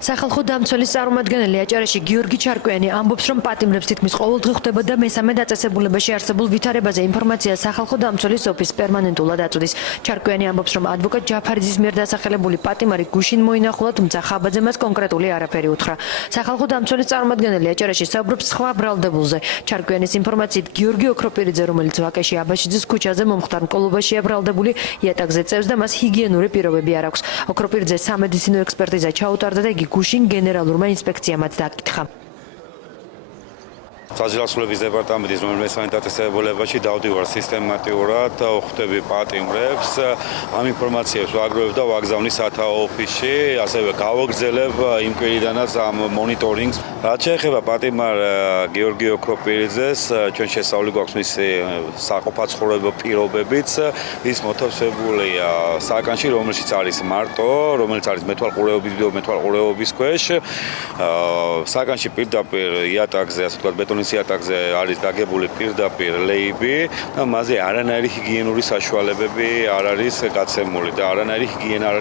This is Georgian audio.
სახალხო დამცველის წარმომადგენელი აჭარაში გიორგი ჩარკვიანი ამბობს, რომ პატიმრებს თითქმის ყოველდღე ხვდებოდა მესამე დაწესებულებაში არსებულ ვითარებაზე ინფორმაცია სახალხო დამცველის ოფისს პერმანენტულად აწვდის. ჩარკვიანი ამბობს, რომ ადვოკატ ჯაფარიძის მიერ დასახელებული პატიმარი გუშინ მოინახულა, თუმცა ხაბაძე მას კონკრეტული არაფერი უთხრა. სახალხო დამცველის წარმომადგენელი აჭარაში საუბრობს სხვა ბრალდებულზე. ჩარკვიანის ინფორმაციით გიორგი ოქროპირიძე, რომელიც ვაკეში აბაშიძის ქუჩაზე მომხდარ მკოლობაშია ბრალდებული, იატაკზე წევს და მას ჰიგიენური პირობები არ აქვს. ოქროპირიძე სამედიცინო ექსპერტიზა ჩაუტარდა და იგი გუშინ გენერალურმა ინსპექციამაც დაკითხა. საჯარისლების დეპარტამენტის მესამე დაწესებულებაში დავდივარ სისტემატიურად და ხვდები პატიმრებს. ამ ინფორმაციებს ვაგროვებ და ვაგზავნი სათაო ოფისში, ასევე გავაგრძელებ იმ კვირიდანაც ამ მონიტორინგს. რაც შეეხება პატიმარ გიორგი ოქროპირიძეს, ჩვენ შესწავლილი გვაქვს მისი საყოფაცხოვრებო პირობებიც. ის მოთავსებულია საკანში, რომელშიც არის მარტო, რომელიც არის მეთვალყურეობის ქვეშ. საკანში პირდაპირ იატაკზე, ასე ვთქვათ, ბეტონის იატაკზე არის დაგებული პირდაპირ ლეიბი და მასზე არანაირი ჰიგიენური საშუალებები არ არის გაცემული და არანაირი ჰიგიენა არ არის